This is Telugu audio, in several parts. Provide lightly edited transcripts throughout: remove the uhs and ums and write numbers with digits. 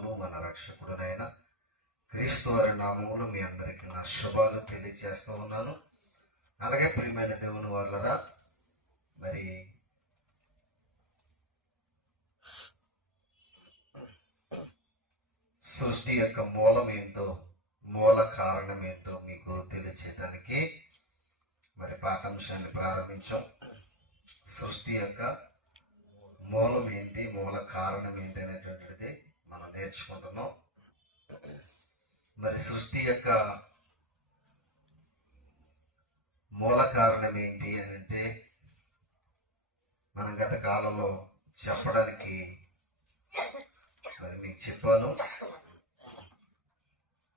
ప్రభువును మన రక్షకుడునైన క్రీస్తు వారి నామములు మీ అందరికీ నా శుభాలు తెలియజేస్తూ ఉన్నాను. అలాగే ప్రియమైన దేవుని వాళ్ళరా, మరి సృష్టి యొక్క మూలం ఏంటో, మూల కారణం ఏంటో మీకు తెలియచేయడానికి మరి పాఠాంశాన్ని ప్రారంభించాం. సృష్టి యొక్క మూలం ఏంటి, మూల కారణం ఏంటి అనేటువంటిది మనం నేర్చుకుంటున్నాం. మరి సృష్టి యొక్క మూల కారణం ఏంటి అని అంటే మనం గత కాలంలో చెప్పడానికి మరి మీకు చెప్పాను.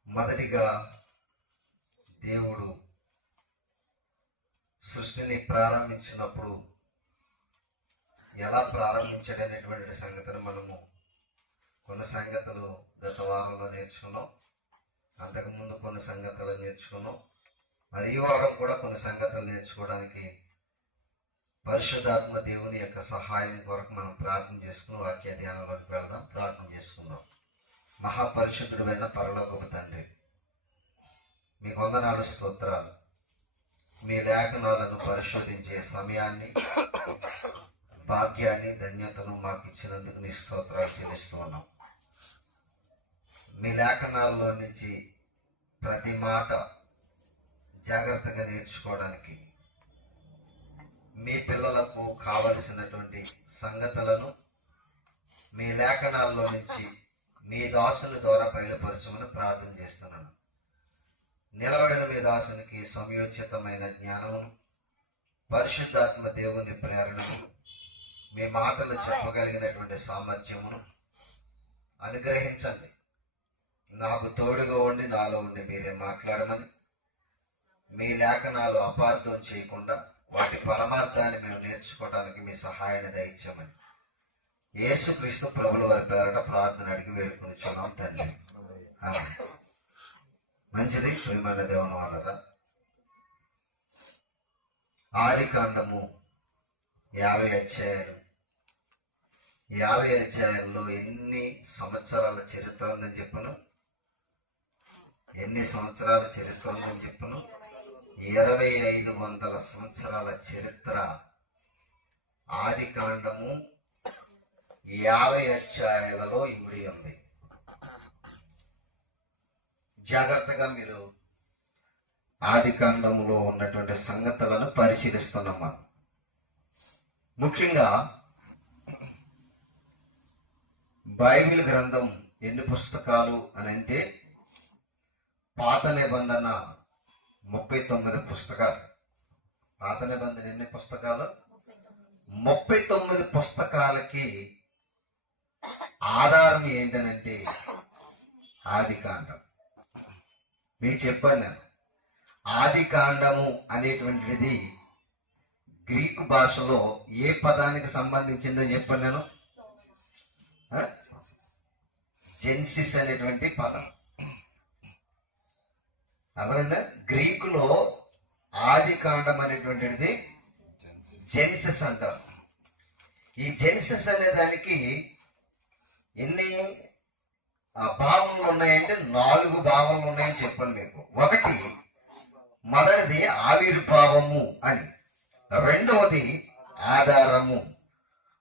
మొదటిగా దేవుడు సృష్టిని ప్రారంభించినప్పుడు ఎలా ప్రారంభించాడనేటువంటి సంగతిని మనము కొన్ని సంగతులు గత వారంలో నేర్చుకున్నాం. అంతకుముందు కొన్ని సంగతులు నేర్చుకున్నాం. మరి ఈ వారం కూడా కొన్ని సంగతులు నేర్చుకోవడానికి పరిశుద్ధాత్మ దేవుని యొక్క సహాయం కొరకు మనం ప్రార్థన చేసుకుని వాక్య ధ్యానంలోకి వెళ్దాం. ప్రార్థన చేసుకుందాం. మహాపరిశుద్ధుడైన పరలోకపు తండ్రి, మీకు వందనాలు, స్తోత్రాలు. మీ లేఖనాలను పరిశోధించే సమయాన్ని, భాగ్యాన్ని, ధన్యతను మాకు ఇచ్చినందుకు నీ స్తోత్రాలు చెల్లిస్తూ ఉన్నాం. మీ లేఖనాల్లో నుంచి ప్రతి మాట జాగ్రత్తగా నేర్చుకోవడానికి, మీ పిల్లలకు కావలసినటువంటి సంగతులను మీ లేఖనాల్లో నుంచి మీ దాసుని ద్వారా బయలుపరచమని ప్రార్థన చేస్తున్నాను. నిలబడిన మీ దాసునికి సమయోచితమైన జ్ఞానమును, పరిశుద్ధాత్మ దేవుని ప్రేరణను, మీ మాటలు చెప్పగలిగినటువంటి సామర్థ్యమును అనుగ్రహించండి. నాకు తోడుగా ఉండి నాలో ఉండి మీరే మాట్లాడమని, మీ లేఖనాలు అపార్థం చేయకుండా వాటి పరమార్థాన్ని మేము నేర్చుకోవడానికి మీ సహాయాన్ని దయచేయమని యేసుక్రీస్తు ప్రభుల వారి పేరట ప్రార్థన అడిగి వేడుకొనిచున్నాం తండ్రి. మంచిది. ప్రియమైన దేవుని వాళ్ళరా, ఆదికాండము 50 అధ్యాయాలు. 50 అధ్యాయాల్లో ఎన్ని సంవత్సరాల చరిత్ర ఉందని చెప్పను, ఎన్ని సంవత్సరాల చరిత్ర ఉందని చెప్పను. 2500 సంవత్సరాల చరిత్ర ఆదికాండము 50 అధ్యాయాలలో ఇమిడి ఉంది. జాగ్రత్తగా మీరు ఆదికాండములో ఉన్నటువంటి సంగతులను పరిశీలిస్తున్నాం. ముఖ్యంగా బైబిల్ గ్రంథం ఎన్ని పుస్తకాలు అని అంటే, పాత నిబంధన 39 పుస్తకాలు. పాత నిబంధన ఎన్ని పుస్తకాలు? 39 పుస్తకాలకి ఆధారం ఏంటనంటే ఆదికాండం. మీకు చెప్పాను నేను, ఆదికాండము అనేటువంటిది గ్రీకు భాషలో ఏ పదానికి సంబంధించిందో చెప్పాను నేను. జెన్సిస్ అనేటువంటి పదం. అర్థమైందా? గ్రీకులో ఆదికాండం అనేటువంటిది జెన్సిస్ అంటారు. ఈ జెన్సిస్ అనే దానికి ఎన్ని భావములు ఉన్నాయంటే 4 భావములు ఉన్నాయని చెప్పాను మీకు. ఒకటి, మొదటిది ఆవిర్భావము అని, రెండవది ఆధారము,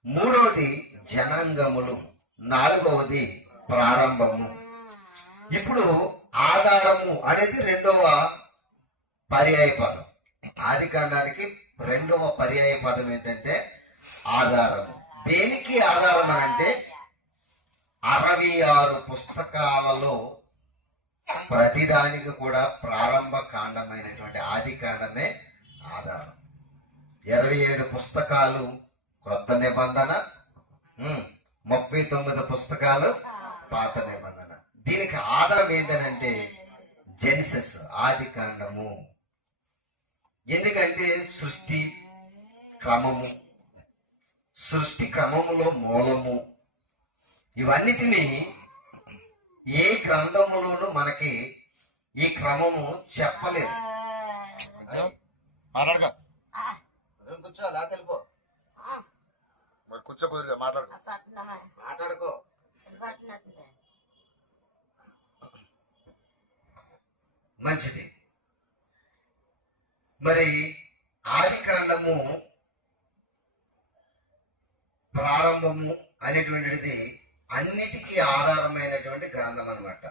మూడవది జనాంగములు, 4వది ప్రారంభము. ఇప్పుడు ఆధారము అనేది 2వ పర్యాయ పదం. ఆదికాండానికి 2వ పర్యాయ పదం ఏంటంటే ఆధారము. దేనికి ఆధారం అని అంటే 66 పుస్తకాలలో ప్రతిదానికి కూడా ప్రారంభ కాండమైనటువంటి ఆదికాండమే ఆధారం. 27 పుస్తకాలు క్రొత్త నిబంధన, 39 పుస్తకాలు పాత నిబంధన. దీనికి ఆధారం ఏంటనంటే జెనిసిస్, ఆదికాండము. ఎందుకంటే సృష్టి క్రమము, సృష్టి క్రమములో మూలము, ఇవన్నిటినీ ఏ గ్రంథములోనూ మనకి ఈ క్రమము చెప్పలేదు. కూర్చో, అలా తెలుపో, కూర్చో, కుదురుగా మాట్లాడుకో. మంచిది. మరి ఆది కాండము ప్రారంభము అనేటువంటిది అన్నిటికీ ఆధారమైనటువంటి గ్రంథం అన్నమాట.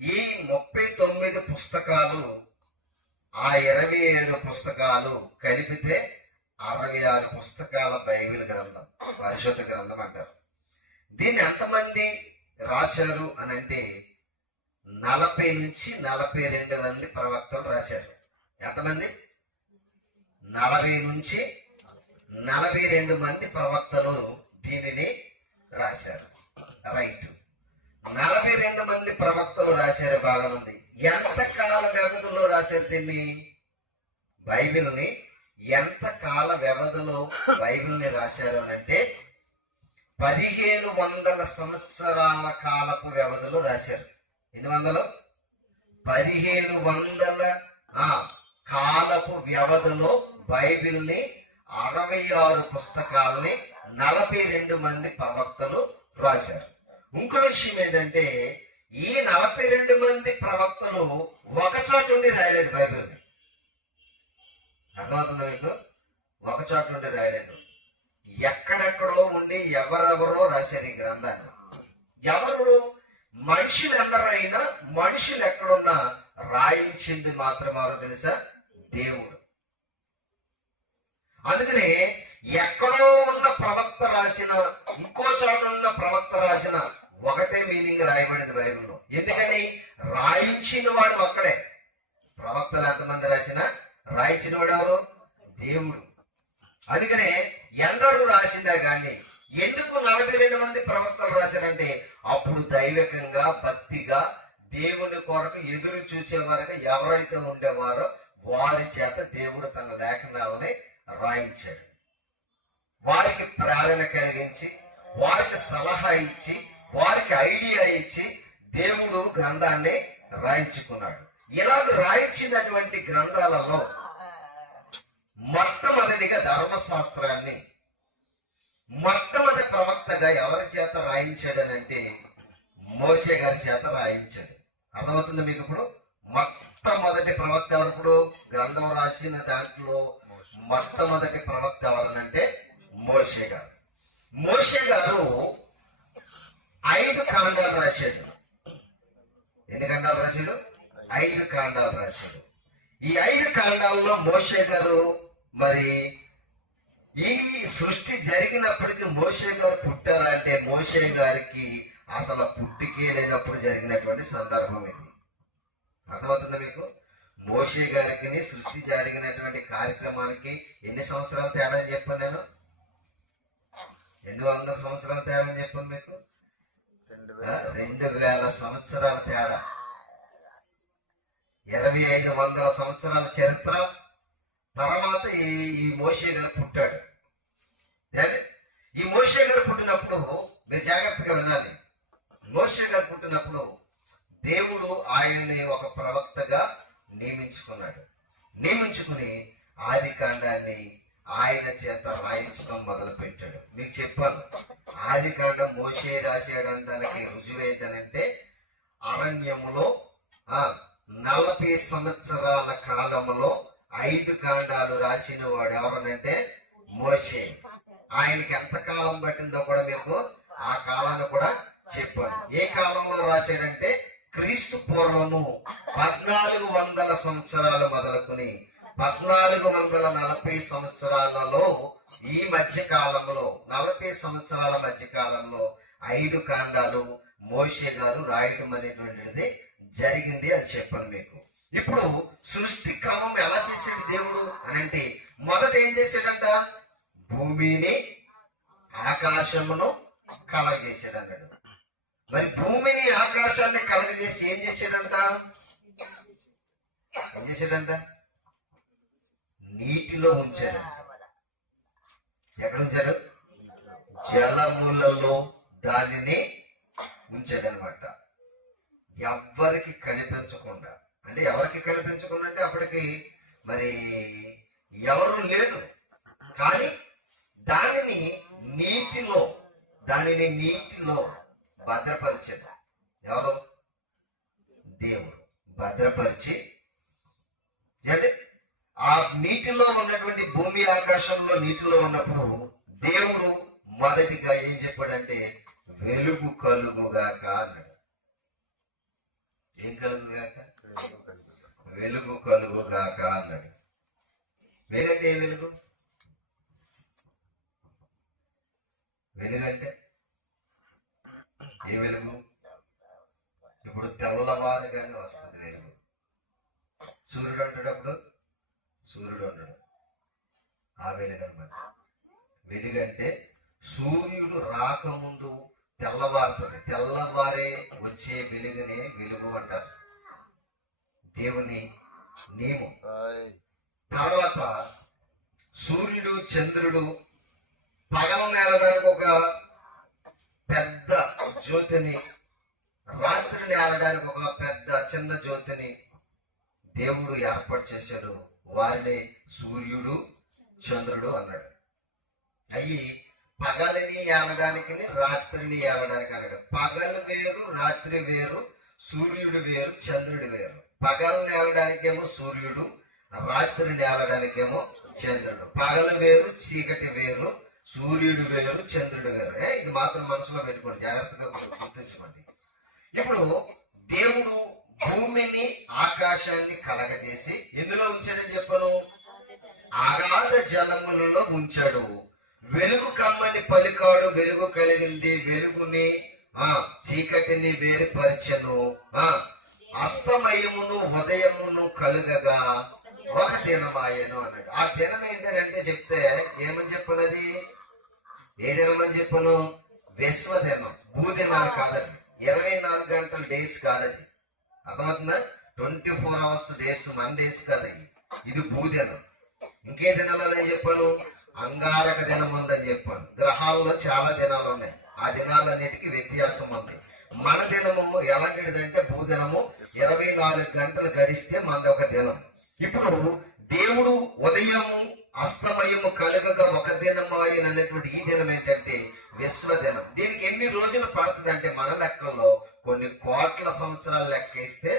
ఈ 39 పుస్తకాలు ఆ 27 పుస్తకాలు కలిపితే 66 పుస్తకాల బైబిల్ గ్రంథం, పరిశుద్ధ గ్రంథం అంటారు. దీన్ని ఎంతమంది రాశారు అని అంటే 40 నుంచి 42 మంది ప్రవక్తలు రాశారు. ఎంతమంది? 40 నుంచి 42 మంది ప్రవక్తలు దీనిని రాశారు. రైట్, 42 మంది ప్రవక్తలు రాశారు. బాగా ఉంది. ఎంత కాల వ్యవధిలో రాశారు దీన్ని? బైబిల్ని ఎంత కాల వ్యవధిలో బైబిల్ని రాశారు అని అంటే 1500 సంవత్సరాల కాలపు వ్యవధిలో రాశారు. ఎన్ని వందలు? 1500 కాలపు వ్యవధిలో బైబిల్ని 66 పుస్తకాలని 42 మంది ప్రవక్తలు రాశారు. ఇంకో విషయం ఏంటంటే ఈ 42 మంది ప్రవక్తలు ఒక చోట ఉండి రాయలేదు బైబిల్ని. అర్థమవుతుందా మీకు? ఒక చోట ఉండి రాయలేదు. ఎక్కడెక్కడో ఉండి ఎవరెవరో రాశారు ఈ గ్రంథాన్ని. ఎవరు? మనుషులు ఎందరైనా, మనుషులు ఎక్కడున్నా రాయించింది మాత్రం ఎవరో తెలుసా? దేవుడు. అందుకనే ఎక్కడో ఉన్న ప్రవక్త రాసిన, ఇంకో చోట ఉన్న ప్రవక్త రాసిన ఒకటే మీనింగ్ రాయబడింది బైబిల్లో. ఎందుకని? రాయించిన వాడు ఒక్కడే. ప్రవక్తలు ఎంతమంది రాసినా రాయించిన వాడు ఎవరు? దేవుడు. అందుకనే ఎందరూ రాసిందా కానీ ఎందుకు 42 మంది ప్రవక్తలు రాశారంటే అప్పుడు దైవికంగా, భక్తిగా, దేవుని కొరకు ఎదురు చూసే వారుగా ఎవరైతే ఉండేవారో వారి చేత దేవుడు తన లేఖనాలని రాయించాడు. వారికి ప్రేరణ కలిగించి, వారికి సలహా ఇచ్చి, వారికి ఐడియా ఇచ్చి దేవుడు గ్రంథాన్ని రాయించుకున్నాడు. ఇలాగ రాయించినటువంటి గ్రంథాలలో మొట్టమొదటిగా ధర్మశాస్త్రాన్ని మొట్టమొదటి ప్రవక్తగా ఎవరి చేత రాయించాడనంటే మోషే గారి చేత రాయించాడు. అర్థమవుతుంది మీకు? ఇప్పుడు మొట్టమొదటి ప్రవక్త ఎవరు? గ్రంథం రాసిన దాంట్లో మొట్టమొదటి ప్రవక్త ఎవరనంటే మోషే గారు. మోషే గారు 5 కాండాలు రాశాడు. ఎన్ని కాండాలు రాశాడు? 5 కాండాలు రాశాడు. ఈ 5 కాండాల్లో మోషే గారు మరి ఈ సృష్టి జరిగినప్పటికీ మోషే గారు పుట్టారంటే మోషే గారికి అసలు పుట్టికే లేనప్పుడు జరిగినటువంటి సందర్భం ఇది. అర్థమవుతుందా మీకు? మోషే గారికి సృష్టి జరిగినటువంటి కార్యక్రమానికి ఎన్ని సంవత్సరాల తేడా చెప్పాను నేను? 200 సంవత్సరాల తేడా చెప్పాను మీకు? 2000 సంవత్సరాల తేడా. 2500 సంవత్సరాల చరిత్ర తర్వాత ఈ మోషే గారు పుట్టాడు. ఈ మోషే గారు పుట్టినప్పుడు మీరు జాగ్రత్తగా వినాలి. మోషే గారు పుట్టినప్పుడు దేవుడు ఆయన్ని ఒక ప్రవక్తగా నియమించుకున్నాడు. నియమించుకుని ఆది కాండాన్ని ఆయన చేత రాయించడం మొదలు పెట్టాడు. మీకు చెప్పాను, ఆది కాండం మోషే రాసేయడానికి రుజువు ఏంటనంటే అరణ్యములో 40 సంవత్సరాల కాలంలో 5 కాండాలు రాసిన వాడు ఎవరనంటే మోషే. ఆయనకి ఎంత కాలం పట్టిందో కూడా మీకు ఆ కాలాన్ని కూడా చెప్పాను. ఏ కాలంలో రాశాడంటే క్రీస్తు పూర్వము 1400 సంవత్సరాలు మొదలుకుని 1440 సంవత్సరాలలో ఈ మధ్య కాలంలో 40 సంవత్సరాల మధ్య కాలంలో 5 కాండాలు మోషే గారు రాయటం అనేటువంటిది జరిగింది అని చెప్పాను మీకు. ఇప్పుడు సృష్టి క్రమం ఎలా చేసాడు దేవుడు అని అంటే మొదట ఏం చేశాడంట? భూమిని ఆకాశమును కలగజేశాడు అన్నాడు. మరి భూమిని ఆకాశాన్ని కలగజేసి ఏం చేశాడంట? నీటిలో ఉంచాడు. ఎక్కడ ఉంచాడు? జలములలో దానిని ఉంచాడు అనమాట. ఎవరికి కనిపించకుండా. అంటే ఎవరికి కనిపించకుండా అంటే అప్పటికి మరి ఎవరు లేరు, కానీ దానిని నీటిలో భద్రపరిచాడు. ఎవరు? దేవుడు. భద్రపరిచి, అంటే ఆ నీటిలో ఉన్నటువంటి భూమి ఆకాశంలో నీటిలో ఉన్నప్పుడు దేవుడు మొదటిగా ఏం చెప్పాడంటే వెలుగు కలుగుగాక అన్నాడు. ఏం కలుగుగాక? వెలుగు కలుగుగాక అన్నాడు. వెలుగంటే ఏ వెలుగు? వెలుగంటే ఏ వెలుగు? ఇప్పుడు తెల్లవారుగానే వస్తుంది వెలుగు. సూర్యుడు అంటాడప్పుడు సూర్యుడు అంటాడు, ఆ వెలుగు అనమాట. వెలుగంటే సూర్యుడు రాకముందు తెల్లవారుతుంది, తెల్లవారే వచ్చే వెలుగునే వెలుగు అంటారు. దేవుని నియమం. తర్వాత సూర్యుడు చంద్రుడు పగలు నేలడానికి ఒక పెద్ద జ్యోతిని, రాత్రి నేలడానికి ఒక పెద్ద చిన్న జ్యోతిని దేవుడు ఏర్పాటు చేశాడు. వారిని సూర్యుడు చంద్రుడు అన్నాడు. అయ్యి పగలిని ఏలడానికి రాత్రిని ఏలడానికి అన్నాడు. పగలు వేరు, రాత్రి వేరు, సూర్యుడు వేరు, చంద్రుడు వేరు. పగలు నేలడానికేమో సూర్యుడు, రాత్రి నేలడానికేమో చంద్రుడు. పగలు వేరు, చీకటి వేరు, సూర్యుడు వేరు, చంద్రుడు వేరు. ఇది మాత్రం మనసులో పెట్టుకోండి, జాగ్రత్తగా గుర్తించుకోండి. ఇప్పుడు దేవుడు భూమిని ఆకాశాన్ని కలగజేసి ఎందులో ఉంచాడని చెప్పను? అగాధ జలములలో ఉంచాడు. వెలుగు కమ్మని పలికాడు, వెలుగు కలిగింది, వెలుగుని చీకటిని వేరుపరచను, అస్తమయమును ఉదయమును కలుగగా ఒక దినమాయను అన్నాడు. ఆ దినం ఏంటంటే చెప్తే ఏమని చెప్పనది? ఏ దినం అని చెప్పను? విశ్వదినం. భూదినాలు కాదండి, 24 గంటల డేస్ కాదది. అర్థమవుతుందా? 24 hours డేస్, మన డేస్ కాదది. ఇది భూదినం. ఇంకే దినాలు అని చెప్పాను? అంగారక దినం ఉందని చెప్పాను. గ్రహాల్లో చాలా దినాలు ఉన్నాయి, ఆ దినాలన్నిటికీ వ్యత్యాసం ఉంది. మన దినము ఎలాంటిదంటే భూదినము 24 గంటలు గడిస్తే మనది ఒక దినం. ఇప్పుడు దేవుడు ఉదయము అస్తమయము కలుగగా ఒక దినమాయన అనేటువంటి ఈ దినం ఏంటంటే విశ్వదినం. దీనికి ఎన్ని రోజులు పడుతుంది అంటే మన లెక్కల్లో కొన్ని కోట్ల సంవత్సరాలు లెక్క ఇస్తే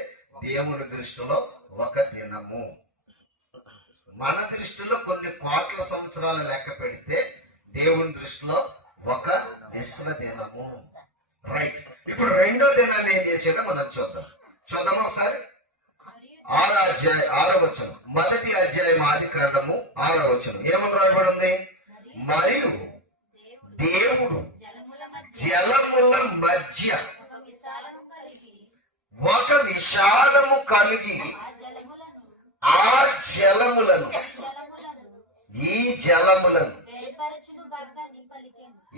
దేవుని దృష్టిలో ఒక దినము. మన దృష్టిలో కొన్ని కోట్ల సంవత్సరాలు లెక్క పెడితే దేవుని దృష్టిలో ఒక విశ్వదినము. రైట్. ఇప్పుడు రెండో దినాన్ని ఏం చేసాడో మనం చూద్దాం ఒకసారి. 6వ వచనం, మొదటి అధ్యాయం ఆది కాండము 6వ వచనం ఏమని రాయబడి ఉంది? మరియు దేవుడు జలముల మధ్య ఒక విశాలము కలిగి ఆ జలములను, ఈ జలములను,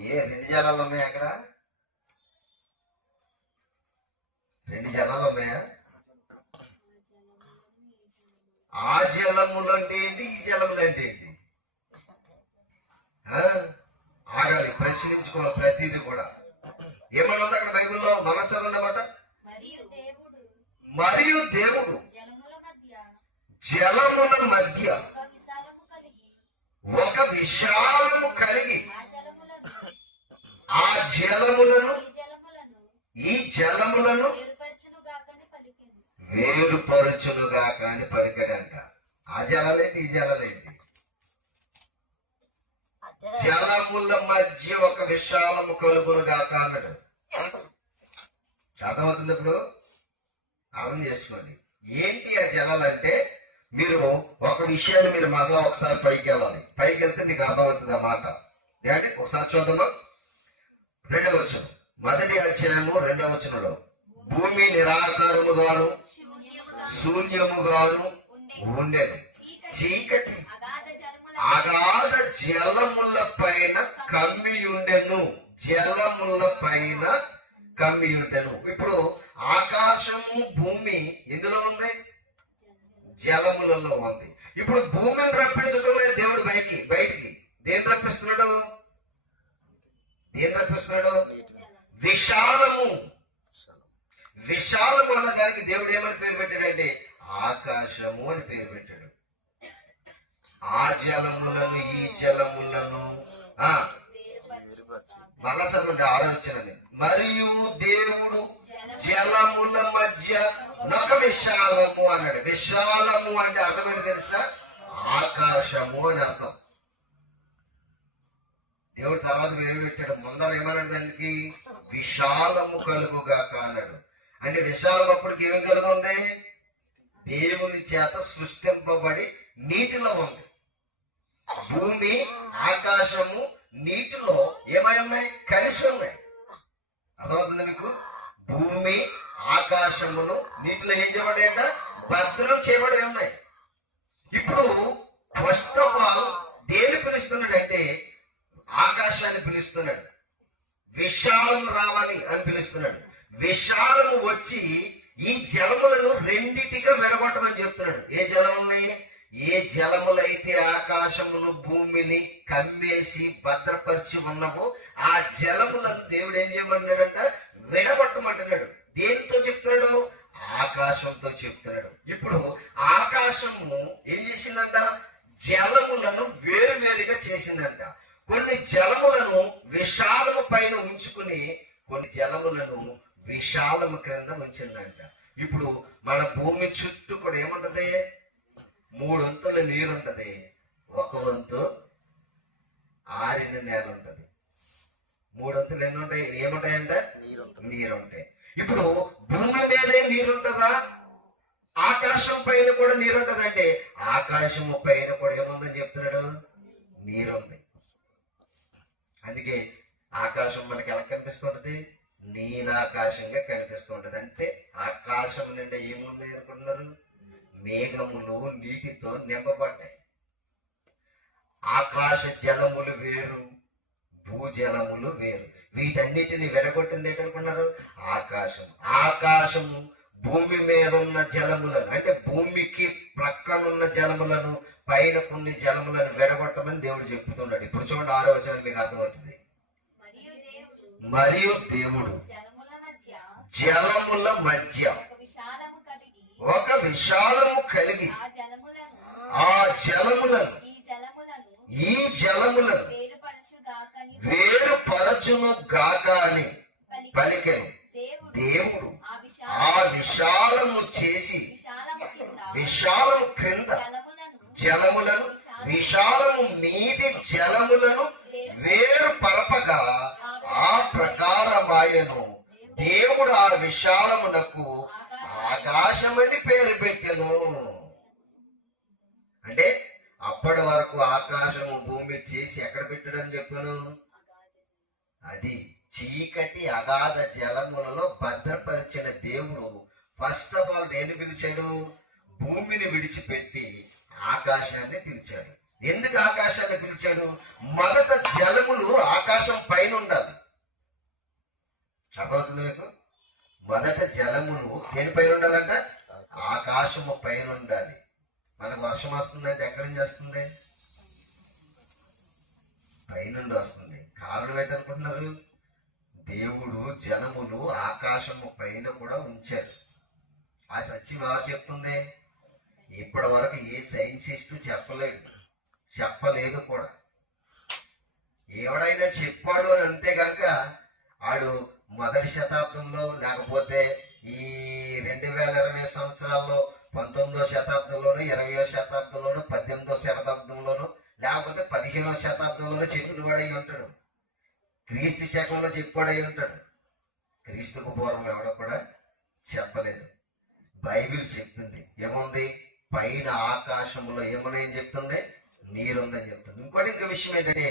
ఏ 2 జలాలు ఉన్నాయా అక్కడ? 2 జలాలు ఉన్నాయా? ఆ జలములు అంటే ఏంటి, ఈ జలములు అంటే ఏంటి? ఆగాలి, ప్రశ్నించుకోవాలి ప్రతిదీ కూడా. ఏమన్నా ఉంది అక్కడ బైబిల్లో? మనం చదవనమాట. మరియు దేవుడు జలముల మధ్య ఒక విశాలము కలిగి ఆ జలములను, ఈ జలములను వేరుపరచునుగా కాని పలికాడంట. ఆ జలాలేంటి, ఈ జలాలేంటి? జలముల మధ్య ఒక విశాలము కలుగునుగా అన్నాడు. అర్థమవుతుంది? ఇప్పుడు అర్థం చేసుకోండి. ఏంటి ఆ జలాలంటే, మీరు ఒక విషయాన్ని మీరు మరలా ఒకసారి పైకి వెళ్ళాలి. పైకి వెళ్తే మీకు అర్థమవుతుంది అన్నమాట. అంటే ఒకసారి చూద్దామా? 2వ వచనం, మొదటి అధ్యాయము 2వ వచనంలో భూమి నిరాకారముగాను శూన్యముగాను ఉండెను, చీకటి అగాధ జలముల పైన కమ్మి ఉండెను, జలముల పైన కమ్మి ఉండెను. ఇప్పుడు ఆకాశము భూమి ఎందులో ఉంది? జలములలో ఉంది. ఇప్పుడు భూమిని రప్పించడం లేదు దేవుడు బయటికి. దేని రప్పిస్తున్నాడు? విశాలము. విశాలము అన్న దానికి దేవుడు ఏమని పేరు పెట్టాడంటే ఆకాశము అని పేరు పెట్టాడు. ఆ జలములను, ఈ జలములను మరలా చదవండి, 6వ వచనం. మరియు దేవుడు జలముల జలముల మధ్య నొక విశాలము అన్నాడు. విశాలము అంటే అర్థం ఏంటి తెలుసా? ఆకాశము అని అర్థం. దేవుడు తర్వాత వేరు పెట్టాడు. ముందర ఏమన్నాడు? దానికి విశాలము కలుగుగాక అన్నాడు. అంటే విశాలం అప్పటికి ఏమి కలుగుంది? దేవుని చేత సృష్టింపబడి నీటిలో ఉంది. భూమి ఆకాశము నీటిలో ఏమై ఉన్నాయి? కలిసి ఉన్నాయి. అర్థమవుతుంది మీకు? భూమి ఆకాశమును నీటిలో ఏం చేయబడాయట? భద్రం చేయబడి ఉన్నాయి. ఇప్పుడు ఫస్ట్ ఆఫ్ ఆల్ దేని పిలుస్తున్నాడంటే ఆకాశాన్ని పిలుస్తున్నాడు. విశాలం రావాలి అని పిలుస్తున్నాడు. విశాలము వచ్చి ఈ జలములను రెండిటిగా విడగొట్టమని చెప్తున్నాడు. ఏ జలం ఉన్నాయి? ఏ జలములైతే ఆకాశమును భూమిని కమ్మేసి భద్రపరిచి ఉన్నవో ఆ జలములను దేవుడు ఏం చేయమన్నాడంట? విడగొట్టమంటున్నాడు. దేనితో చెప్తున్నాడు? ఆకాశంతో చెప్తున్నాడు. ఇప్పుడు ఆకాశము ఏం చేసిందంట? జలములను వేరువేరుగా చేసిందంట. కొన్ని జలములను విశాలము పైన ఉంచుకుని కొన్ని జలములను విశాలము క్రింద ఉంచిందంట. ఇప్పుడు మన భూమి చుట్టూ కూడా ఏముంటది? 3 వంతుల నీరుంటది. 1 వంతు ఆరిన నేల ఉంటది. 3 వంతులు ఎన్ని ఉంటాయి? ఏముంటాయంట? నీరుంటాయి. ఇప్పుడు భూమి మీదే నీరుంటదా? ఆకాశం పైన కూడా నీరుంటదంటే ఆకాశము పైన కూడా ఏముందని చెప్తున్నాడు? నీరుంది. అందుకే ఆకాశం మనకి ఎలా కనిపిస్తుంటది? నీలాకాశంగా కనిపిస్తుంటది. అంటే ఆకాశం నిండా ఏమున్నాయి అనుకుంటున్నారు? మేఘములు నీటితో నింపబడ్డాయి. ఆకాశ జలములు వేరు, భూజలములు వేరు. వీటన్నిటిని విడగొట్టింది ఏంటనుకున్నారు? ఆకాశం. ఆకాశము భూమి మీద ఉన్న జలములను అంటే భూమికి ప్రక్కనున్న జలములను పైన కొన్ని జలములను విడగొట్టమని దేవుడు చెప్తున్నాడు. ఇప్పుడు చూడండి 6వ వచనం మీకు అర్థమవుతుంది. మరియు దేవుడు జలముల మధ్య ఒక విశాలము కలిగి ఆ జలములను ఈ జలములను వేరుపరచును గాక అని పలికెను. దేవుడు ఆ విశాలము చేసి విశాలము క్రింద జలములను విశాలము మీది జలములను వేరు పరపగా ఆ ప్రకారమాయను. దేవుడు ఆ విశాలమునకు ఆకాశమని పేరు పెట్టెను. అంటే అప్పటి వరకు ఆకాశము భూమి చేసి ఎక్కడ పెట్టాడని చెప్పాను? అది చీకటి అగాధ జలములలో భద్రపరిచిన దేవుడు ఫస్ట్ ఆఫ్ ఆల్ దేన్ని పిలిచాడు? భూమిని విడిచిపెట్టి ఆకాశాన్ని పిలిచాడు. ఎందుకు ఆకాశాన్ని పిలిచాడు? మొదట జలములు ఆకాశం పైన ఉండాలి. అర్థమవుతుంది మీకు? మొదట జలములు దేనిపైన ఉండాలంట? ఆకాశము పైన ఉండాలి. మనకు వర్షం వస్తుందంటే ఎక్కడి నుంచి వస్తుంది? పైనుండి వస్తుంది. కారణం ఏంటనుకుంటున్నారు? దేవుడు జలములు ఆకాశము పైన కూడా ఉంచారు. ఆ సత్యం ఎవరు చెప్తుంది? ఇప్పటి వరకు ఏ సైంటిస్ట్ చెప్పలేదు కూడా. ఎవడైనా చెప్పాడు అని అంటే కనుక ఆడు మొదటి శతాబ్దంలో లేకపోతే ఈ 2020 సంవత్సరాల్లో 19వ శతాబ్దంలోను 20వ శతాబ్దంలోను 18వ శతాబ్దంలోను లేకపోతే 15వ శతాబ్దంలోనూ చెప్పిన వాడై ఉంటాడు. క్రీస్తు శకంలో చెప్పాడై ఉంటాడు. క్రీస్తుకు పూర్వం ఎవడో కూడా చెప్పలేదు. బైబిల్ చెప్తుంది. ఏముంది? పైన ఆకాశంలో ఏమున్నాయని చెప్తుంది? నీరుందని చెప్తుంది. ఇంకో విషయం ఏంటంటే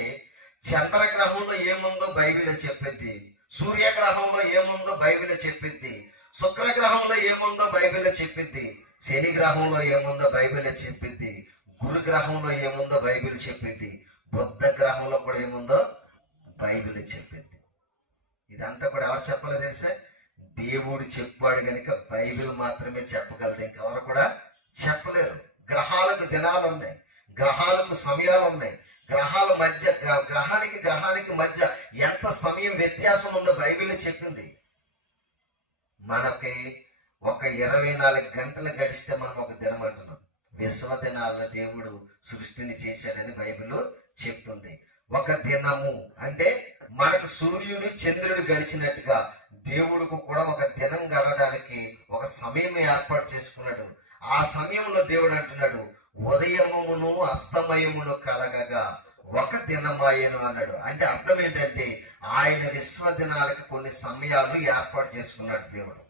చంద్రగ్రహంలో ఏముందో బైబిల్ చెప్పిద్ది. సూర్యగ్రహంలో ఏముందో బైబిల్ చెప్పిద్ది. శుక్రగ్రహంలో ఏముందో బైబిల్ చెప్పిద్ది. శని గ్రహంలో ఏముందో బైబిల్ చెప్పిద్ది. గురు గ్రహంలో ఏముందో బైబిల్ చెప్పిద్ది. బుద్ధ గ్రహంలో కూడా ఏముందో బైబిల్ చెప్పింది. ఇదంతా కూడా ఎవరు చెప్పలేదు తెలుసా? దేవుడు చెప్పాడు కనుక బైబిల్ మాత్రమే చెప్పగలదు. ఇంకెవరు కూడా చెప్పలేరు. గ్రహాలకు దినాలు ఉన్నాయి, గ్రహాలకు సమయాలు ఉన్నాయి. గ్రహాల మధ్య గ్రహానికి మధ్య ఎంత సమయం వ్యత్యాసం ఉందో బైబిల్ చెప్పింది. మనకి ఒక 24 గంటలు గడిస్తే మనం ఒక దినం అంటున్నాం. విశ్వ దినాల్లో దేవుడు సృష్టిని చేశాడని బైబిల్ చెప్తుంది. ఒక దినము అంటే మనకు సూర్యుడు చంద్రుడు గడిచినట్టుగా దేవుడికి కూడా ఒక దినం గడడానికి ఒక సమయం ఏర్పాటు చేసుకున్నాడు. ఆ సమయంలో దేవుడు అంటున్నాడు, ఉదయమును అస్తమయమును కలగగా ఒక దినమాయను అన్నాడు. అంటే అర్థం ఏంటంటే ఆయన విశ్వదినాలకి కొన్ని సమయాలు ఏర్పాటు చేసుకున్నాడు దేవుడు.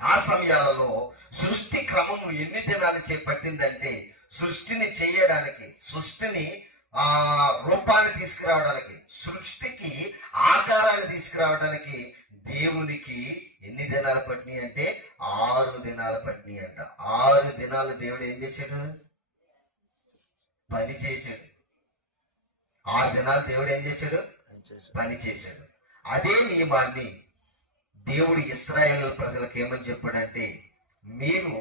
ఆ సమయాలలో సృష్టి క్రమము ఎన్ని దినాలు చేపట్టిందంటే సృష్టిని చేయడానికి, సృష్టిని రూపాన్ని తీసుకురావడానికి, సృష్టికి ఆకారాన్ని తీసుకురావడానికి దేవునికి ఎన్ని దినాలు పట్టినాయి అంటే 6 దినాలు పట్టినాయి అంట. 6 దినాలు దేవుడు ఏం చేశాడు? పని చేశాడు. 6 దినాలు దేవుడు ఏం చేశాడు? పని చేశాడు. అదే నియమాన్ని దేవుడు ఇశ్రాయేలు ప్రజలకు ఏమని చెప్పాడంటే, మీరు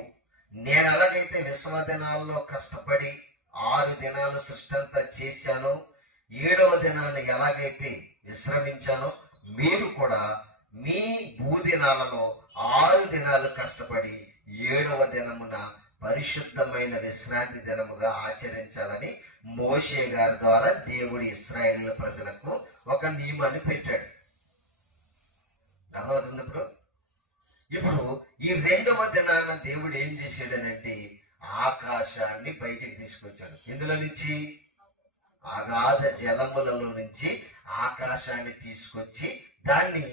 నేను ఎలాగైతే విశ్వదినాల్లో కష్టపడి 6 దినాలు సృష్టి అంతా చేశానో, 7వ దినాన్ని ఎలాగైతే విశ్రమించానో, మీరు కూడా మీ భూదినాలలో 6 దినాలు కష్టపడి 7వ దినమున పరిశుద్ధమైన విశ్రాంతి దినముగా ఆచరించాలని మోషే గారి ద్వారా దేవుడు ఇశ్రాయేలు ప్రజలకు ఒక నియమాన్ని పెట్టాడు. అర్థమవుతుంది? ఇప్పుడు ఈ 2వ దినాన దేవుడు ఏం చేశాడనంటే ఆకాశాన్ని బయటికి తీసుకొచ్చాడు. ఇందులో నుంచి అగాధ జలములలో నుంచి ఆకాశాన్ని తీసుకొచ్చి దాన్ని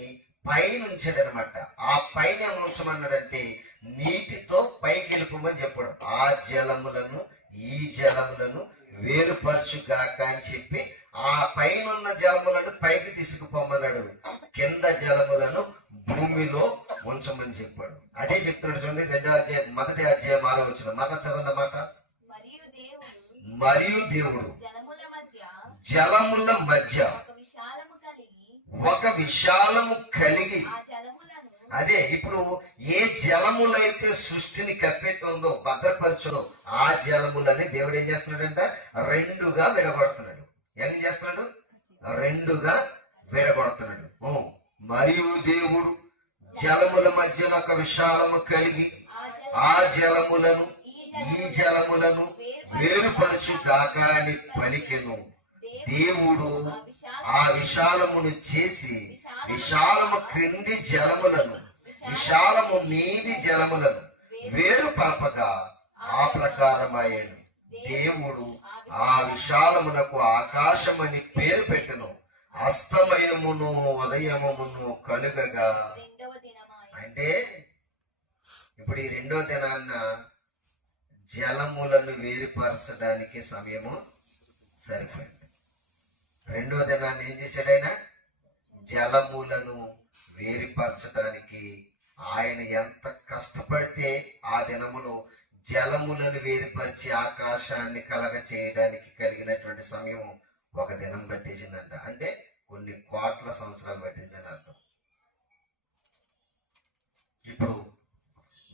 పైన ఉంచాడనమాట. ఆ పైన ఉంచమన్నాడంటే నీటితో పైకి వెళ్ళిపోమని చెప్పాడు. ఆ జలములను ఈ జలములను వేరుపరచుగాక అని చెప్పి ఆ పైన ఉన్న జలములను పైకి తీసుకుపోమన్నాడు, కింద జలములను భూమిలో ఉంచమని చెప్పాడు. అదే చెప్తున్నాడు చూడండి, 2వ అధ్యాయం 1వ అధ్యాయం 6వ వచనం. మరలా చదవండి మాట. మరియు దేవుడు జలముల మధ్య ఒక విశాలము కలిగి, అదే ఇప్పుడు ఏ జలములైతే సృష్టిని కప్పెట్టుందో భద్రపరచుదో ఆ జలములని దేవుడు ఏం చేస్తున్నాడంట? 2గా విడగొడుతున్నాడు. ఏం చేస్తున్నాడు? 2గా విడగొడుతున్నాడు. మరియు దేవుడు జలముల మధ్యన ఒక విశాలము కలిగి ఆ జలములను ఈ జలములను వేరుపరచు గాక అని పలికెను. దేవుడు ఆ విశాలమును చేసి విశాలము క్రింది జలములను విశాలము మీది జలములను వేరుపరపగా ఆ ప్రకారమయ్యాను. దేవుడు ఆ విశాలమునకు ఆకాశమని పేరు పెట్టెను. అస్తమయమును ఉదయమును కలుగగా, అంటే ఇప్పుడు ఈ 2వ దినాన్న జలములను వేరుపరచడానికి సమయము సరిపోయింది. 2వ దినాన్ని ఏం చేశాడు ఆయన? జలములను వేరుపరచడానికి ఆయన ఎంత కష్టపడితే ఆ దినములో జలములను వేరుపరిచి ఆకాశాన్ని కలగ చేయడానికి కలిగినటువంటి సమయం 1 దినం పట్టేసిందంట. అంటే కొన్ని కోట్ల సంవత్సరాలు పట్టిందని అర్థం. ఇప్పుడు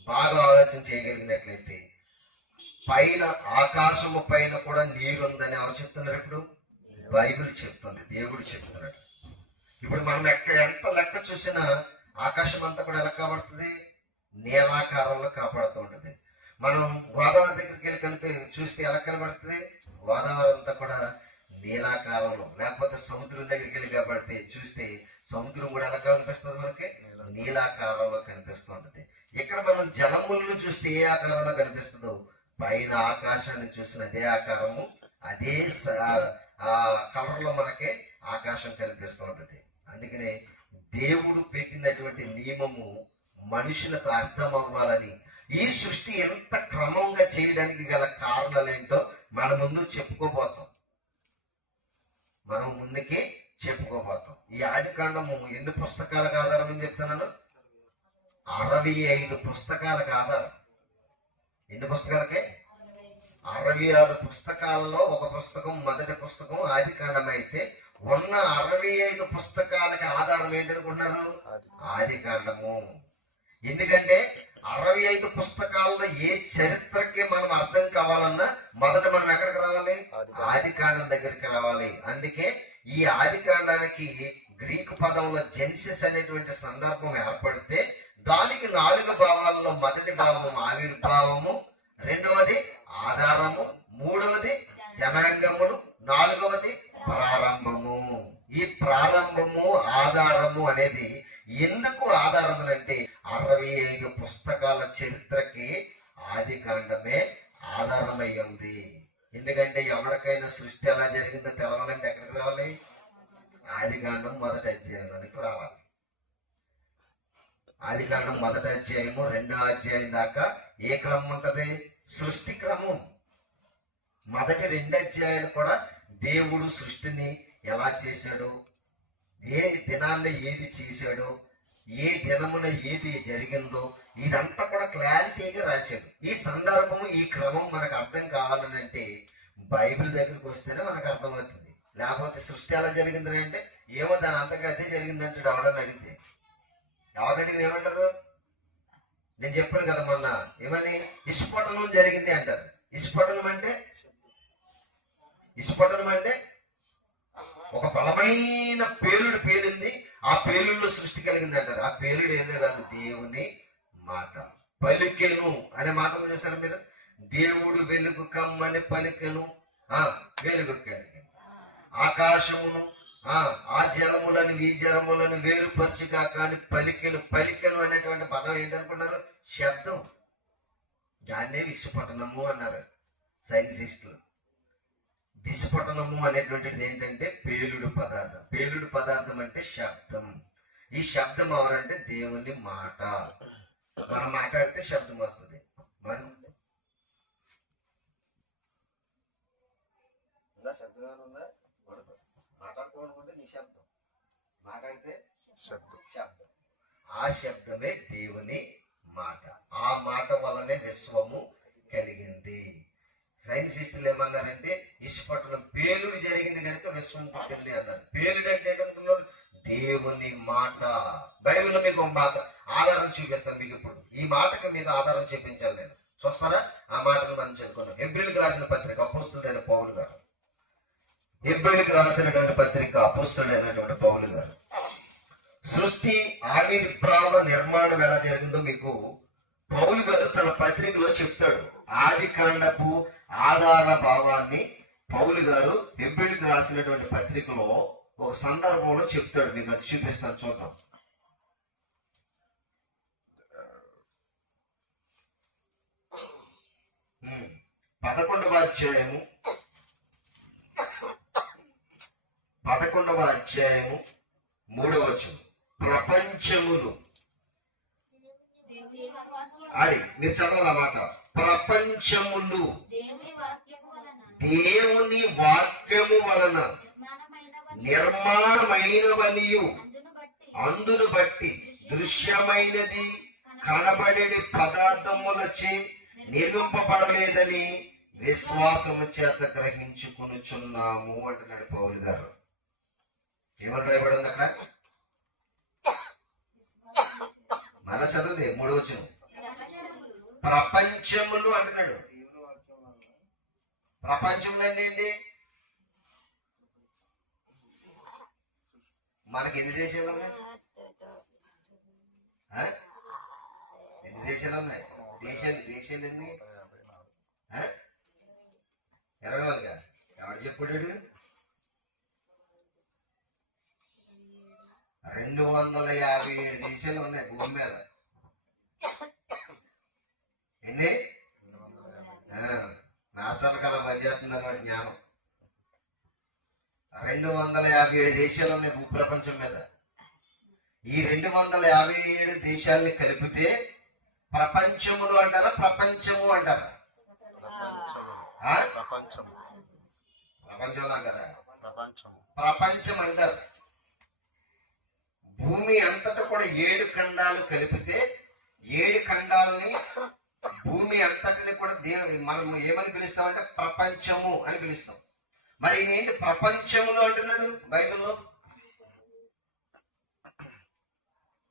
బాగా ఆలోచన చేయగలిగినట్లయితే పైన ఆకాశము పైన కూడా నీరుందని ఎవరు చెప్తున్నారు? ఇప్పుడు బైబిల్ చెప్తుంది, దేవుడు చెప్తున్నాడు. ఇప్పుడు మనం ఎంత లెక్క చూసినా ఆకాశం అంతా కూడా ఎలా కాపాడుతుంది? నీలాకారంలో కాపాడుతూ ఉంటుంది. మనం గోదావరి దగ్గరికి వెళ్ళి కలిపి చూస్తే ఎలా కనబడుతుంది? గోదావరి అంతా కూడా నీలాకారంలో, లేకపోతే సముద్రం దగ్గరికి వెళ్ళి కాపాడితే చూస్తే సముద్రం కూడా ఎలా కనిపిస్తుంది? మనకి నీలాకారంలో కనిపిస్తూ ఉంటుంది. ఇక్కడ మనం జలములను చూస్తే ఏ ఆకారంలో కనిపిస్తుందో పైన ఆకాశాన్ని చూసిన అదే ఆకారము, అదే కలర్ లో మనకి ఆకాశం కనిపిస్తూ ఉంటుంది. అందుకనే దేవుడు పెట్టినటువంటి నియమము మనుషులకు అర్థం అవ్వాలని, ఈ సృష్టి ఎంత క్రమంగా చేయడానికి గల కారణాలు ఏంటో మన ముందు చెప్పుకోబోతాం. మనం ముందుకే చెప్పుకోబోతాం. ఈ ఆదికాండము ఎన్ని పుస్తకాలకు ఆధారం అని చెప్తున్నాను? 65 పుస్తకాలకు ఆధారం. ఎన్ని పుస్తకాలకే? 66 పుస్తకాలలో ఒక పుస్తకం, మొదటి పుస్తకం ఆదికాండం అయితే ఉన్న 65 పుస్తకాలకి ఆధారం ఏంటనుకుంటున్నారు? ఆదికాండము. ఎందుకంటే 65 పుస్తకాల్లో ఏ చరిత్రకి మనం అర్థం కావాలన్నా మొదట మనం ఎక్కడికి రావాలి? ఆదికాండం దగ్గరికి రావాలి. అందుకే ఈ ఆదికాండానికి గ్రీకు పదంలో జెన్సిస్ అనేటువంటి సందర్భం ఏర్పడితే దానికి 4 భావాల్లో మొదటి భావము ఆవిర్భావము, 2వది ఆధారము, 3వది జనాంగములు, 4వది ప్రారంభము. ఈ ప్రారంభము ఆధారము అనేది ఎందుకు ఆధారములంటే 65 పుస్తకాల చరిత్రకి ఆది కాండమే ఆధారమై ఉంది. ఎందుకంటే ఎవరికైనా సృష్టి ఎలా జరిగిందో తెలవాలంటే ఎక్కడికి రావాలి? ఆది కాండం మొదటి అధ్యాయంలోనికి రావాలి. ఆది కాండం మొదటి అధ్యాయము 2వ అధ్యాయం దాకా ఏ క్రమం ఉంటది? సృష్టి క్రమం. మొదటి 2 అధ్యాయాలు కూడా దేవుడు సృష్టిని ఎలా చేశాడు, ఏ దినాన్న ఏది చేశాడు, ఏ దినమున ఏది జరిగిందో ఇదంతా కూడా క్లారిటీగా రాశాడు. ఈ సందర్భం, ఈ క్రమం మనకు అర్థం కావాలని అంటే బైబిల్ దగ్గరికి వస్తేనే మనకు అర్థమవుతుంది. లేకపోతే సృష్టి ఎలా జరిగిందని అంటే ఏమో దాని అంతగా అదే జరిగిందంటే ఎవడని అడిగితే ఎవరు అడిగితే ఏమంటారు? నేను చెప్పాను కదా మొన్న, ఏమని విస్ఫోటనం జరిగింది అంటారు. విస్ఫోటనం అంటే ఒక బలమైన పేలుడు పేలింది, ఆ పేలుడులో సృష్టి కలిగింది అంటారు. ఆ పేలుడు ఏదో కాదు, దేవుని మాట. పలికెను అనే మాట చూసారు మీరు? దేవుడు వెలుగు కమ్మని పలికెను, వెలుగు కలిగి ఆకాశమును ఆ జలములను ఈ జలములను వేరుపరచుగా కానీ పలికెను అనేటువంటి పదం ఏంటనుకున్నారు? శబ్దం. దాన్నే విస్ఫోటనము అన్నారు సైంటిస్టులు. విస్ఫోటనము అనేటువంటిది ఏంటంటే పేలుడు పదార్థం. పేలుడు పదార్థం అంటే శబ్దం. ఈ శబ్దం ఎవరంటే దేవుని మాట. మనం మాట్లాడితే శబ్దం వస్తుంది. మనం శబ్దం ఏమన్నా మాట్లాడుకోవాలనుకుంటే నిశ్శబ్దం, మాట్లాడితే శబ్దం. ఆ శబ్దమే దేవుని మాట. ఆ మాట వలనే విశ్వము కలిగింది. సైంటిస్టులు ఏమన్నారంటే విస్ఫోటనం పేలుడు జరిగింది కనుక విశ్వం పుట్టింది అన్నారు. పేలుడు అంటే ఏంటనుకున్నారు? దేవుని మాట. బైబిల్లో మీకు ఒక మాట ఆధారం చూపిస్తాను మీకు. ఇప్పుడు ఈ మాటకి మీకు ఆధారం చూపించాలి నేను. చూస్తారా? ఆ మాటను మనం చదువుకున్నాం. హెబ్రీయులకు రాసిన పత్రిక అపోస్తలుడైన పౌలు గారు. హెబ్రీయులకు రాసినటువంటి పత్రిక అపోస్తలుడైనటువంటి పౌలు గారు. సృష్టి ఆవిర్భావ నిర్మాణం ఎలా జరిగిందో మీకు పౌలు గారు తన పత్రికలో చెప్తాడు. ఆది కాండపు ఆధార భావాన్ని పౌలు గారు హెబ్రీయులకు రాసినటువంటి పత్రికలో ఒక సందర్భంలో చెప్తాడు. మీకు అది చూపిస్తాను, చూద్దాం. పదకొండవ అధ్యాయము 3వ వచనం. ప్రపంచములు అది మీరు చదవాలన్నమాట. ప్రపంచములు దేవుని వాక్యము వలన నిర్మాణమైనవనియు అందును బట్టి దృశ్యమైనది కనబడే పదార్థములచే నిర్మింపబడలేదని విశ్వాసము చేత గ్రహించుకొనుచున్నాము అంటున్నాడు పౌలు గారు. ఏమని రాయబడి ఉంది అక్కడ? మన చదువులే 3వ వచనం. ప్రపంచములు అంటున్నాడు. ప్రపంచంలో ఏంటి? మనకి ఎన్ని దేశాలు ఉన్నాయి? ఎన్ని దేశాలు ఉన్నాయి? దేశాలు ఎన్ని? 24. ఎవరు చెప్పాడు? 257 దేశాలు ఉన్నాయి భూమి మీద. ఎన్ని? మాస్టర్ కళ పనిచేస్తుంది అన్నమాట జ్ఞానం. 257 దేశాలు ఉన్నాయి భూప్రపంచం మీద. ఈ 257 దేశాలని కలిపితే ప్రపంచములు అంటారా, ప్రపంచము అంటారా? ప్రపంచంలో అంటారా? ప్రపంచం అంటారు. భూమి అంతటా కూడా 7 ఖండాలు కలిపితే 7 ఖండాలని భూమి అంతటిని కూడా మనం ఏమని పిలుస్తామంటే ప్రపంచము అని పిలుస్తాం. మరి ఏంటి ప్రపంచములు అంటున్నాడు బైబిల్లో?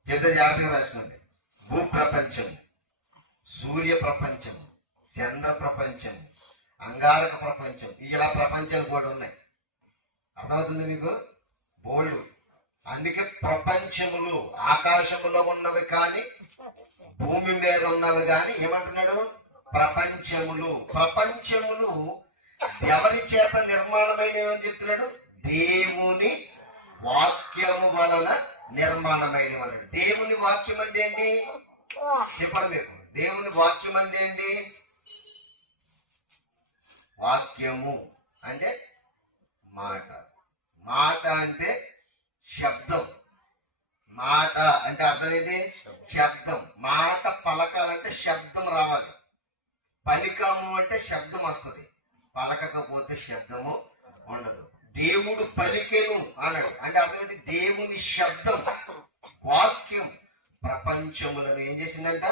చెప్తే జాగ్రత్తగా రాసినండి. భూ ప్రపంచం, సూర్య ప్రపంచం, చంద్ర ప్రపంచం, అంగారక ప్రపంచం, ఇలా ప్రపంచాలు కూడా ఉన్నాయి. అర్థమవుతుంది మీకు? బోల్డ్. అందుకే ప్రపంచములు ఆకాశములో ఉన్నవి కానీ భూమి మీద ఉన్నవి కానీ ఏమంటున్నాడు? ప్రపంచములు. ప్రపంచములు ఎవరి చేత నిర్మాణమైనవి అని చెప్తున్నాడు? దేవుని వాక్యము వలన నిర్మాణమైన అన్నాడు. దేవుని వాక్యం అంటే ఏంటి చెప్పండి మీకు. దేవుని వాక్యం అంటే ఏంటి? వాక్యము అంటే మాట. మాట అంటే శబ్దం. మాట అంటే అర్థం ఏంటి? శబ్దం. మాట పలకాలంటే శబ్దం రావాలి. పలికము అంటే శబ్దం వస్తుంది, పలకకపోతే శబ్దము ఉండదు. దేవుడు పలికెను అన్నాడు అంటే అర్థం ఏంటి? దేవుని శబ్దం, వాక్యం ప్రపంచములను ఏం చేసిందంట?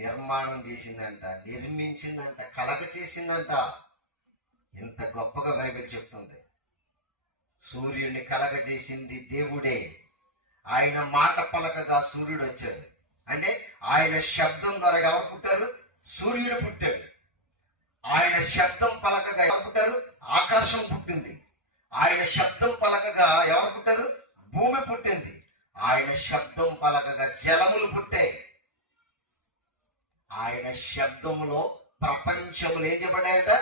నిర్మాణం చేసిందంట, నిర్మించిందంట, కలగ చేసిందంట. ఇంత గొప్పగా బైబిల్ చెప్తుంది. సూర్యుడిని కలగజేసింది దేవుడే. ఆయన మాట పలకగా సూర్యుడు వచ్చాడు. అంటే ఆయన శబ్దం ద్వారా ఎవరు పుట్టారు? సూర్యుడు పుట్టాడు. ఆయన శబ్దం పలకగా ఎవరు పుట్టారు? ఆకాశం పుట్టింది. ఆయన శబ్దం పలకగా ఎవరు పుట్టారు? భూమి పుట్టింది. ఆయన శబ్దం పలకగా జలములు పుట్టాయి. ఆయన శబ్దములో ప్రపంచములు ఏం చెప్పబడ్డాయట?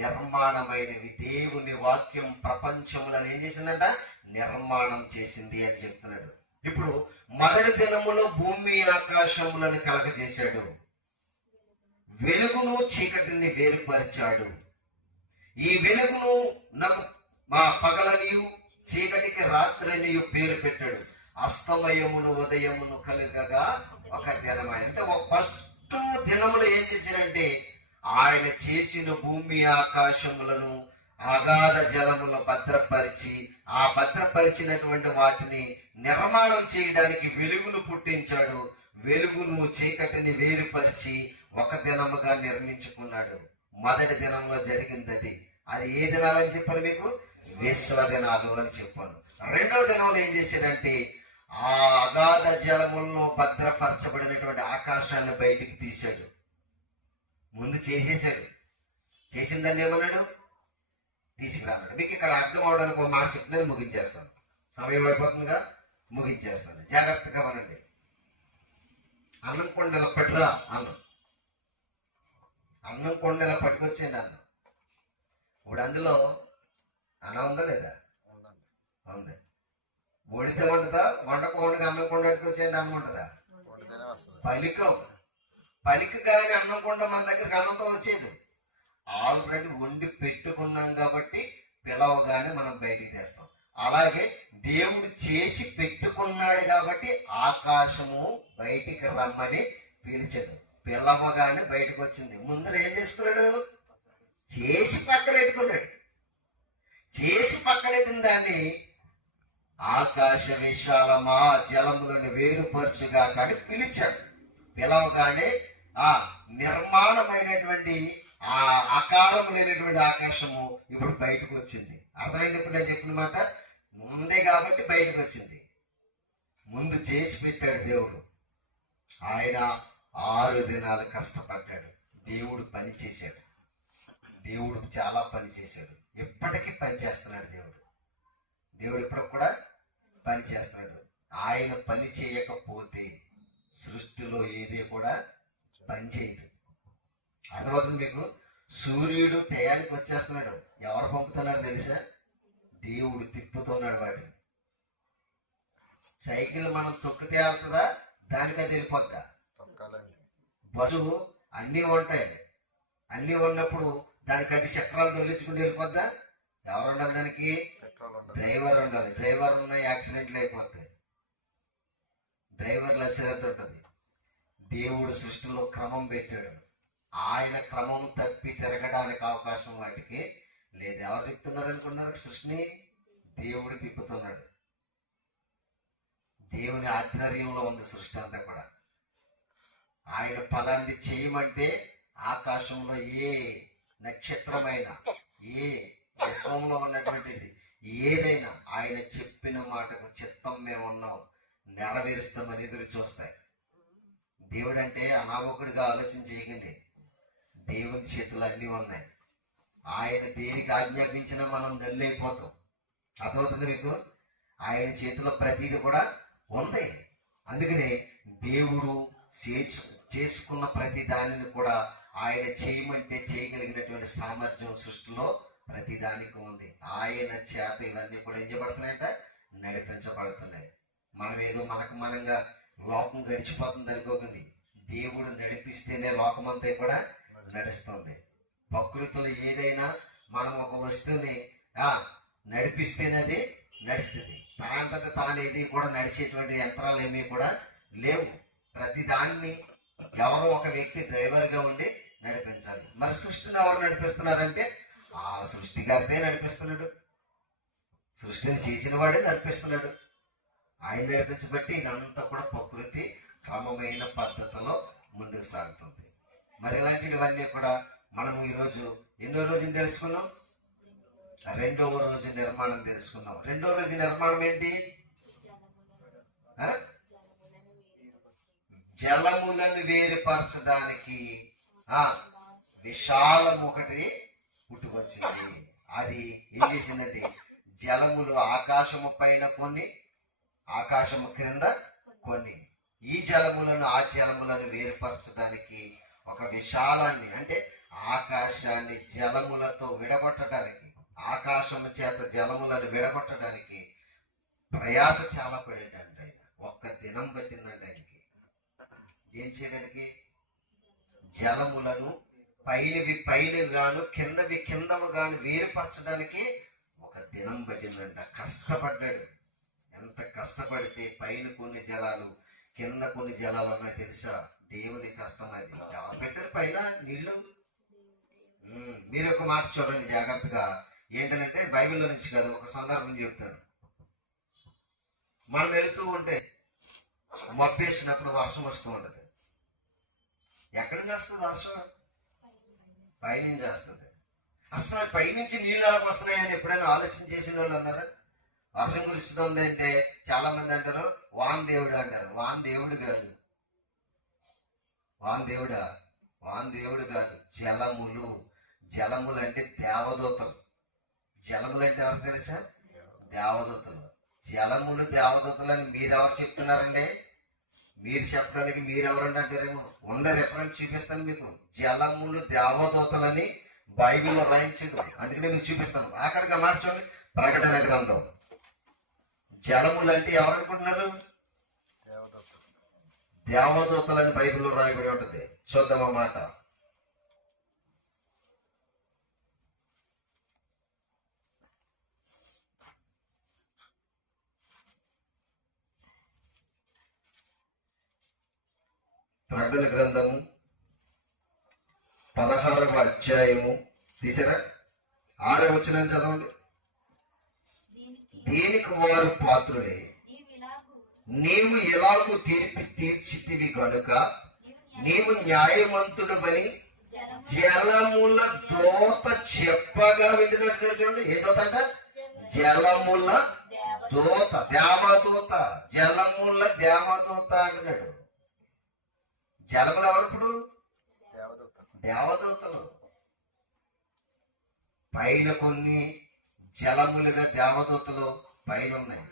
నిర్మాణమైనవి. దేవుని వాక్యం ప్రపంచములను ఏం చేసిందంట? నిర్మాణం చేసింది అని చెప్తున్నాడు. ఇప్పుడు మొదటి దినములో భూమి ఆకాశములను కలగజేశాడు. వెలుగును చీకటిని వేరుపరిచాడు. ఈ వెలుగును నాకు మా పగలనియు చీకటికి రాత్రనియు పేరు పెట్టాడు. అస్తమయమును ఉదయమును కలుగగా ఒక దినమైన. అంటే ఒక ఫస్ట్ దినములు ఏం చేశారంటే ఆయన చేసిన భూమి ఆకాశములను అగాధ జలములను భద్రపరిచి, ఆ భద్రపరిచినటువంటి వాటిని నిర్మాణం చేయడానికి వెలుగును పుట్టించాడు. వెలుగును చీకటిని వేరుపరిచి ఒక దినముగా నిర్మించుకున్నాడు. మొదటి దినంలో జరిగింది అది. అది ఏ దినాలని చెప్పాను మీకు? విశ్వ దినాలు అని చెప్పాను. రెండవ దినంలో ఏం చేశాడంటే ఆ అగాధ జలములను భద్రపరచబడినటువంటి ఆకాశాన్ని బయటికి తీశాడు. ముందు చేసేసాడు. చేసిన దాన్ని ఏమన్నాడు? తీసుకురాన్నాడు. మీకు ఇక్కడ అర్థం అవడానికి ఒక మాట చెప్పి నేను ముగించేస్తాను. సమయం అయిపోతుందిగా, ముగించేస్తాను. జాగ్రత్తగా వినండి. అన్నం కొండల పట్టురా అన్నం. అన్నం కొండల పట్టుకొచ్చేయండి అన్నం. ఇప్పుడు అందులో అన్నం ఉందా లేదా? ఉంది. వండితే వండుతా, వండకుండా అన్నం కొండ పట్టుకొచ్చేయండి అన్నం ఉంటుందా? పలికం. పలికగానే అన్నం కొండ మన దగ్గరికి అన్నంతో వచ్చేది. ఆల్రెడీ వండి పెట్టుకున్నాం కాబట్టి పిలవగానే మనం బయటికి తెస్తాం. అలాగే దేవుడు చేసి పెట్టుకున్నాడు కాబట్టి ఆకాశము బయటికి రమ్మని పిలిచాడు. పిలవగానే బయటకు వచ్చింది. ముందర ఏం చేసుకున్నాడు? చేసి పక్కన పెట్టుకున్నాడు. చేసి పక్కన పెట్టిన దాన్ని ఆకాశ విశాలమా జలములను వేరుపరచుగా కానీ పిలిచాడు. పిలవగానే ఆ నిర్మాణమైనటువంటి ఆ ఆకారం లేనటువంటి ఆకాశము ఇప్పుడు బయటకు వచ్చింది. అర్థమైంది? ఇప్పుడు నేను చెప్పిన మాట ముందే కాబట్టి బయటకు వచ్చింది. ముందు చేసి పెట్టాడు దేవుడు. ఆయన 6 దినాలు కష్టపడ్డాడు. దేవుడు పని చేశాడు. దేవుడు చాలా పని చేశాడు. ఎప్పటికీ పని చేస్తున్నాడు దేవుడు. దేవుడు ఇప్పటికి కూడా పని చేస్తున్నాడు. ఆయన పని చేయకపోతే సృష్టిలో ఏది కూడా పని చేయదు. అర్థమవుతుంది మీకు? సూర్యుడు టయానికి వచ్చేస్తున్నాడు. ఎవరు పంపుతున్నారు తెలుసా? దేవుడు తిప్పుతున్నాడు వాటిని. సైకిల్ మనం తొక్కితే వెళ్తుందా? దానికి అది వెళ్ళిపోద్దా? బస్సు అన్నీ ఉంటాయి. అన్నీ ఉన్నప్పుడు దానికి 10 చక్రాలు తొలగించుకుంటూ వెళ్ళిపోద్దా? ఎవరు ఉండాలి దానికి? డ్రైవర్ ఉండాలి. డ్రైవర్ ఉన్న యాక్సిడెంట్లు అయిపోతాయి. డ్రైవర్ల అశ్రద్ధ ఉంటుంది. దేవుడు సృష్టిలో క్రమం పెట్టాడు. ఆయన క్రమం తప్పి తిరగడానికి అవకాశం వాటికి లేదు. ఎవరు చెప్తున్నారు అనుకున్నారు? సృష్టిని దేవుడు తిప్పుతున్నాడు. దేవుని ఆధ్వర్యంలో ఉంది సృష్టి అంతా కూడా. ఆయన ఫలాన్ని చేయమంటే ఆకాశంలో ఏ నక్షత్రమైనా, ఏ విశ్వంలో ఉన్నటువంటిది ఏదైనా ఆయన చెప్పిన మాటకు చిత్తం మేము ఉన్నాం, నెరవేరుస్తామని ఎదురు చూస్తాయి. దేవుడు అంటే అనామకుడిగా ఆలోచన చేయకండి. దేవుని చేతులు అన్నీ ఉన్నాయి. ఆయన దేనికి ఆజ్ఞాపించినా మనం నెల్లైపోతాం. అర్థమవుతుంది మీకు? ఆయన చేతిలో ప్రతిదీ కూడా ఉంది. అందుకనే దేవుడు చేసుకున్న ప్రతి దానిని కూడా ఆయన చేయమంటే చేయగలిగినటువంటి సామర్థ్యం సృష్టిలో ప్రతి దానికి ఉంది. ఆయన చేత ఇవన్నీ కూడా ఏం చేయబడుతున్నాయంట? నడిపించబడుతున్నాయి. మనం ఏదో మనకు మనంగా లోకం గడిచిపోతుంది అనుకోకండి. దేవుడు నడిపిస్తేనే లోకమంతా కూడా నడుస్తుంది. ప్రకృతిలో ఏదైనా మనం ఒక వస్తువుని నడిపిస్తేనే అది నడుస్తుంది. తనంతట తానేది కూడా నడిచేటువంటి యంత్రాలు ఏమీ కూడా లేవు. ప్రతి దాన్ని ఎవరో ఒక వ్యక్తి డ్రైవర్గా ఉండి నడిపించాలి. మరి సృష్టిని ఎవరు నడిపిస్తున్నారంటే ఆ సృష్టికర్తే నడిపిస్తున్నాడు. సృష్టిని చేసిన వాడే నడిపిస్తున్నాడు. ఆయన నడిపించబట్టి ఇదంతా కూడా ప్రకృతి క్రమమైన పద్ధతిలో ముందుకు సాగుతుంది. మరి ఇలాంటివన్నీ కూడా మనం ఈరోజు ఎన్నో రోజులు తెలుసుకున్నాం. 2వ రోజు నిర్మాణం తెలుసుకున్నాం. 2వ రోజు నిర్మాణం ఏంటి? జలములను వేరుపరచడానికి విశాలం ఒకటి పుట్టుకొచ్చింది. అది ఏం చేసిందంటే జలములు ఆకాశము పైన కొన్ని, ఆకాశము క్రింద కొన్ని. ఈ జలములను ఆ జలములను వేరుపరచడానికి ఒక విశాలాన్ని, అంటే ఆకాశాన్ని జలములతో విడగొట్టడానికి, ఆకాశము చేత జలములను విడగొట్టడానికి ప్రయాస చాలా పడేటంట. ఒక్క దినం పట్టిందంట ఆయనకి. ఏం చేయడానికి? జలములను పైనవి పైనగాను కిందవి కిందము గాను వేరుపరచడానికి ఒక దినం పట్టిందంట. కష్టపడ్డాడు. ఎంత కష్టపడితే పైన కొన్ని జలాలు కింద కొన్ని జలాలు ఉన్నాయి తెలుసా? దేవుని కష్టం అది. ఎవరు పెట్టారు పైన నీళ్లు? మీరు ఒక మాట చూడండి జాగ్రత్తగా. ఏంటంటే బైబిల్లో నుంచి కాదు, ఒక సందర్భం చెప్తాను. మనం వెళుతూ ఉంటే మబ్బేసినప్పుడు వర్షం వస్తూ ఉంటది. ఎక్కడి నుంచి వస్తుంది వర్షం? పైనుంచి వస్తుంది. అసలు పైనుంచి నీళ్ళు ఎలా వస్తున్నాయని ఎప్పుడైనా ఆలోచన చేసిన వాళ్ళు అన్నారా? వర్షం కురుస్తుంది అంటే చాలా మంది అంటారు వాన్ దేవుడు అంటారు. వాన్ దేవుడు కాదు. వాన్ దేవుడా? వాన్ దేవుడు కాదు. జలములు. జలములు అంటే దేవదూతలు. జలములు అంటే ఎవరు తెలుసా? దేవదూతలు. జలములు దేవదూతలు అని మీరెవరు చెప్తున్నారండి? మీరు చెప్పడానికి మీరెవరండి అంటారేమో. ఉన్న రెఫరెన్స్ చూపిస్తాను మీకు. జలములు దేవదూతలని బైబిల్లో రాయించదు. అందుకనే మీకు చూపిస్తాను. ఆఖరిగా మార్చండి ప్రకటన గ్రంథం. జలములు అంటే ఎవరు అనుకుంటున్నారు? దేవదూతలని బైబిల్లో రాయబడి ఉంటుంది. చూద్దాం ఆ మాట. ప్రకటన గ్రంథము 16వ అధ్యాయము తీసారా? 6వ వచనం చదవండి. దీనికి వారు పాత్రులే, నీవు ఎలాగూ తీర్చితివి గనుక నీవు న్యాయవంతుడు అని జలముల దోత చెప్పగా వింటున్నట్టు. చూడండి ఏ దోత అంట? జలముల దోత, దేవదూత. జలముల దేవదూత అంటున్నాడు. జలములు ఎవరు ఇప్పుడు? దేవదూతలు. పైన కొన్ని జలములుగా దేవదూతలు పైన ఉన్నాయి.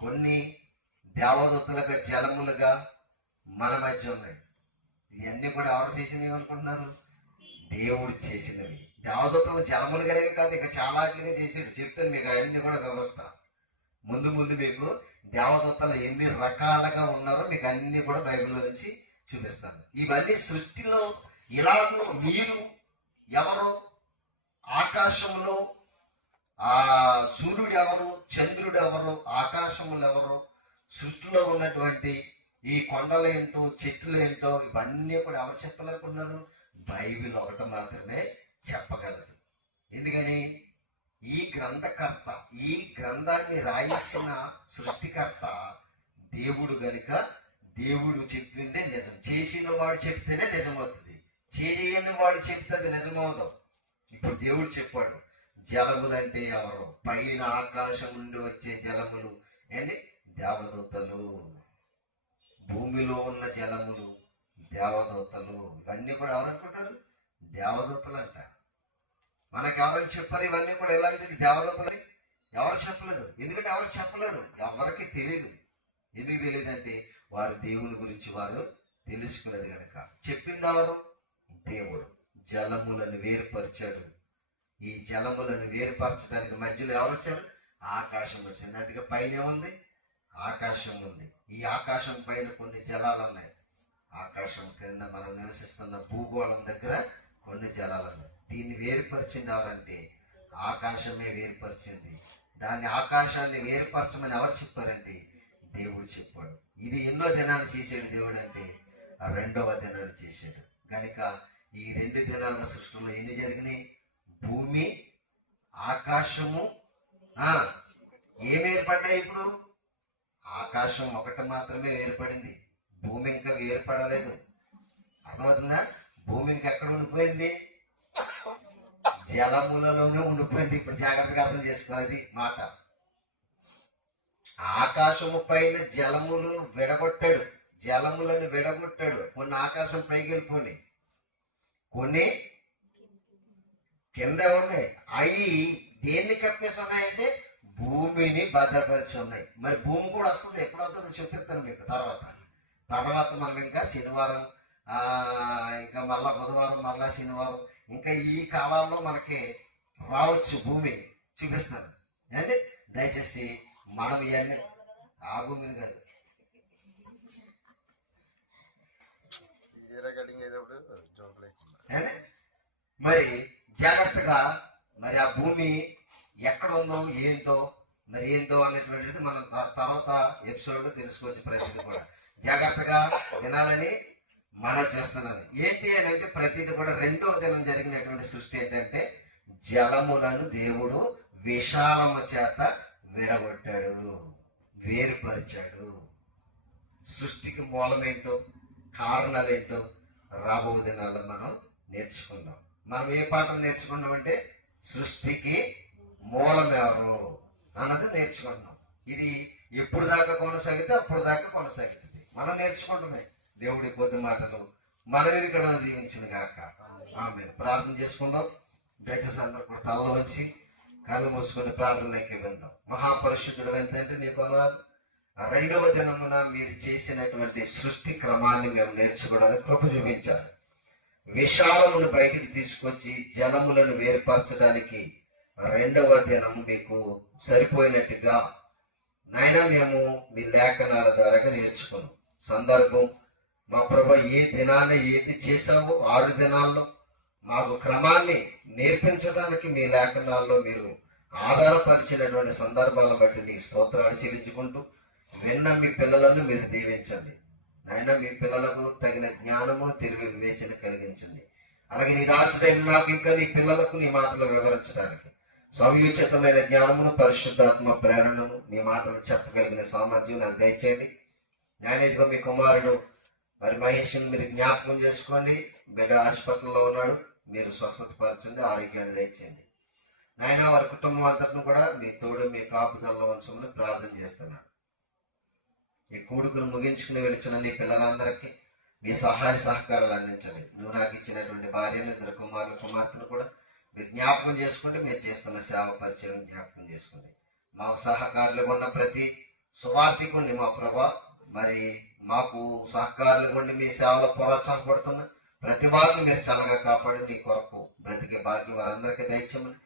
కొన్ని దేవదూతలుగా జలములుగా మన మధ్య ఉన్నాయి. ఇవన్నీ కూడా ఎవరు చేసినవి అనుకుంటున్నారు? దేవుడు చేసినవి. దేవదూతలు జలములుగానే కాదు, ఇక చాలా చేసాడు. చెప్తాను మీకు అవన్నీ కూడా వ్యవస్థ. ముందు మీకు దేవదూతలు ఎన్ని రకాలుగా ఉన్నారో మీకు అన్ని కూడా బైబిల్లో నుంచి చూపిస్తాను. ఇవన్నీ సృష్టిలో ఇలాగూ మీరు ఎవరు? ఆకాశంలో సూర్యుడు ఎవరు? చంద్రుడు ఎవరు? ఆకాశములు ఎవరు? సృష్టిలో ఉన్నటువంటి ఈ కొండలేంటో చెట్లేంటో ఇవన్నీ కూడా ఎవరు చెప్పాలనుకున్నారు? బైబిల్ ఒకటి మాత్రమే చెప్పగలరు. ఎందుకని? ఈ గ్రంథకర్త, ఈ గ్రంథాన్ని రాయించిన సృష్టికర్త దేవుడు గనుక దేవుడు చెప్పిందే నిజం. చేసిన వాడు చెప్తేనే నిజమవుతుంది. చేయని వాడు చెప్తే అది నిజమవుతాం. ఇప్పుడు దేవుడు చెప్పాడు జలములు అంటే ఎవరు? పైన ఆకాశం నుండి వచ్చే జలములు ఏంటి? దేవదూతలు. భూమిలో ఉన్న జలములు దేవదూతలు. ఇవన్నీ కూడా ఎవరు అనుకుంటారు? దేవదూతలు అంట. మనకు ఎవరు చెప్పారు ఇవన్నీ కూడా ఎలాంటి దేవదూతలని? ఎవరు చెప్పలేదు. ఎందుకంటే ఎవరు చెప్పలేదు, ఎవరికి తెలియదు. ఎందుకు తెలియదు అంటే వారు దేవుని గురించి వారు తెలుసుకున్నది కనుక. చెప్పింది ఎవరు? దేవుడు. జలములను వేరుపరిచాడు. ఈ జలములను వేరుపరచడానికి మధ్యలో ఎవరు వచ్చారు? ఆకాశం వచ్చింది. అందుకే పైన ఉంది ఆకాశం ఉంది. ఈ ఆకాశం పైన కొన్ని జలాలు ఉన్నాయి. ఆకాశం క్రింద మనం నివసిస్తున్న భూగోళం దగ్గర కొన్ని జలాలు ఉన్నాయి. దీన్ని వేరుపరిచింది ఎవరంటే ఆకాశమే వేరుపరిచింది. దాన్ని ఆకాశాన్ని వేరుపరచమని ఎవరు చెప్పారంటే దేవుడు చెప్పాడు. ఇది ఎన్నో దినాలు చేసాడు దేవుడు అంటే ఆ 2వ దినాలు చేశాడు. కనుక ఈ 2 దినాల సృష్టిలో ఎన్ని జరిగినాయి? భూమి, ఆకాశము. ఏమి ఏర్పడ్డాయి? ఇప్పుడు ఆకాశం ఒకటి మాత్రమే ఏర్పడింది, భూమి ఇంకా ఏర్పడలేదు. అర్థమవుతుందా? భూమి ఇంకెక్కడ ఉండిపోయింది? జలములలోనే ఉండిపోయింది. ఇప్పుడు జాగ్రత్తగా అర్థం చేసుకోవాలి మాట. ఆకాశము పైన జలములను విడగొట్టాడు, జలములను విడగొట్టాడు. కొన్ని ఆకాశం పైకి వెళ్ళిపోయి, కొన్ని కింద ఉన్నాయి. అవి దేన్ని కప్పేసి ఉన్నాయంటే భూమిని భద్రపరిచి ఉన్నాయి. మరి భూమి కూడా వస్తుంది. ఎప్పుడు వస్తుందో చూపిస్తాను మీకు తర్వాత. మనం ఇంకా శనివారం, ఇంకా మళ్ళా బుధవారం, మళ్ళా శనివారం, ఇంకా ఈ కాలాల్లో మనకి రావచ్చు భూమి, చూపిస్తాను. అంటే దయచేసి మనం ఇవన్నీ ఆ భూమిని కాదు, మరి జాగ్రత్తగా మరి ఆ భూమి ఎక్కడ ఉందో ఏంటో అనేటువంటిది మనం తర్వాత ఎపిసోడ్ తెలుసుకోవచ్చు. ప్రతిదీ కూడా జాగ్రత్తగా వినాలని మనం చేస్తున్నాను. ఏంటి అని అంటే ప్రతిదీ కూడా 2వ దినం జరిగినటువంటి సృష్టి ఏంటంటే జలములను దేవుడు విశాలము చేత విడగొట్టాడు, వేరుపరిచాడు. సృష్టికి మూలమేంటో, కారణాలేంటో రాబో దినాల్లో మనం నేర్చుకుందాం. మనం ఏ పాఠం నేర్చుకున్నామంటే సృష్టికి మూలం ఎవరు అన్నది నేర్చుకుంటున్నాం. ఇది ఎప్పుడు దాకా కొనసాగితే అప్పుడు దాకా కొనసాగుతుంది. మనం నేర్చుకుంటున్నాయి. దేవుడి కొద్ది మాటలు మన వెనుకలను దీవించిన గాక. ఆమె ప్రార్థన చేసుకుందాం. దయచేసి అందరూ కూడా తలలో వచ్చి కళ్ళు మూసుకొని ప్రార్థనలోకి వెళ్దాం. మహాపరిశుద్ధుడు ఏంటంటే నీ పదాలు 2వ దినమున మీరు చేసినటువంటి సృష్టి క్రమాన్ని మేము నేర్చుకోవడానికి కృప చూపించాలి. విశాలమును బయటికి తీసుకొచ్చి జలములను వేర్పరచడానికి 2వ దినం మీకు సరిపోయినట్టుగా నాయన మేము మీ లేఖనాల ద్వారా నేర్చుకున్నాం. సందర్భం మా ప్రభు ఏ దినాన్ని ఏది చేశావో 6 దినాల్లో మాకు క్రమాన్ని నేర్పించడానికి మీ లేఖనాల్లో మీరు ఆధారపరిచినటువంటి సందర్భాలను బట్టి నీ స్తోత్రాలు చెల్లించుకుంటూ విన్న మీ పిల్లలను మీరు దీవించండి. నాయన మీ పిల్లలకు తగిన జ్ఞానము, తెలివి, వివేచన కలిగించండి. అలాగే నీ దాసుడైన నాకు ఇంకా నీ పిల్లలకు నీ మాటలు వివరించడానికి సంయోచితమైన జ్ఞానమును, పరిశుద్ధాత్మ ప్రేరణను, మీ మాటలు చెప్పగలిగిన సామర్థ్యం నాకు దయచేయండి. నేను ఇదిగో మీ కుమారుడు మరి మహేష్ని మీరు జ్ఞాపకం చేసుకోండి. బిడ్డ హాస్పిటల్లో ఉన్నాడు, మీరు స్వస్థతపరచండి, ఆరోగ్యాన్ని దయచేయండి. నాయన వారి కుటుంబం అంతటిని కూడా మీ తోడు, మీ కాపుదల్లో ఉంచమని ప్రార్థన చేస్తున్నాను. ఈ కూడుకును ముగించుకుని వెళుచున్న నీ పిల్లలందరికీ మీ సహాయ సహకారాలు అందించండి. నువ్వు నాకు ఇచ్చినటువంటి భార్యను, 2 కుమారులు, కుమార్తెను కూడా మీరు జ్ఞాపకం చేసుకుంటే మీరు చేస్తున్న సేవ పరిచయం జ్ఞాపకం చేసుకోండి. మాకు సహకారులుగా ఉన్న ప్రతి సువార్థికుని మా ప్రభా మరి మాకు సహకారులుగా ఉండి మీ సేవలో ప్రోత్సాహపడుతున్న ప్రతి వారిని మీరు చల్లగా కాపాడి నీ కొరకు బ్రతికే భాగ్యం వారందరికీ దయచేయమని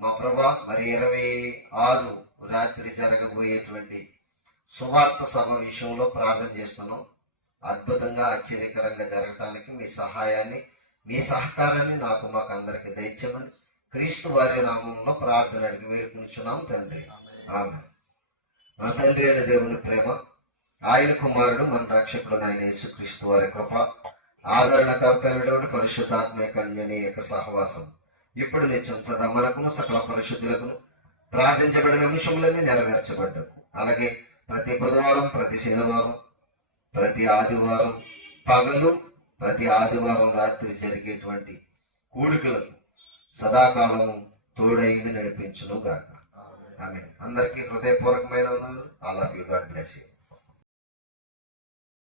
మా ప్రభా మరి 26 రాత్రి జరగబోయేటువంటి సువార్త సభ విషయంలో ప్రార్థన చేస్తున్నాం. అద్భుతంగా, ఆశ్చర్యకరంగా జరగటానికి మీ సహాయాన్ని, మీ సహకారాన్ని నాకు మాకు అందరికి దయచేయమని క్రీస్తు వారి నామంలో ప్రార్థన అడిగి వేడుకుంటున్నాం తండ్రి. ఆమె మా తండ్రి అయిన దేవుని ప్రేమ, ఆయన కుమారుడు మన రక్షకుడు ఆయన యేసుక్రీస్తు వారి కృప, ఆదరణకర్తైనటువంటి పరిశుద్ధాత్మ కన్యని యొక్క సహవాసం ఇప్పుడు నిత్యం సదా మనకును సకల పరిశుద్ధులకును ప్రార్థించబడిన అంశములన్నీ నెరవేర్చబడ్డకు. అలాగే ప్రతి బుధవారం, ప్రతి శనివారం, ప్రతి ఆదివారం పగలు, ప్రతి ఆదివారం రాత్రి జరిగేటువంటి కూడికలకు సదాకాలం తోడైంది నడిపించును గాక. ఆమేన్. అందరికీ హృదయపూర్వకమైన వందనాలు. I love you. God bless you.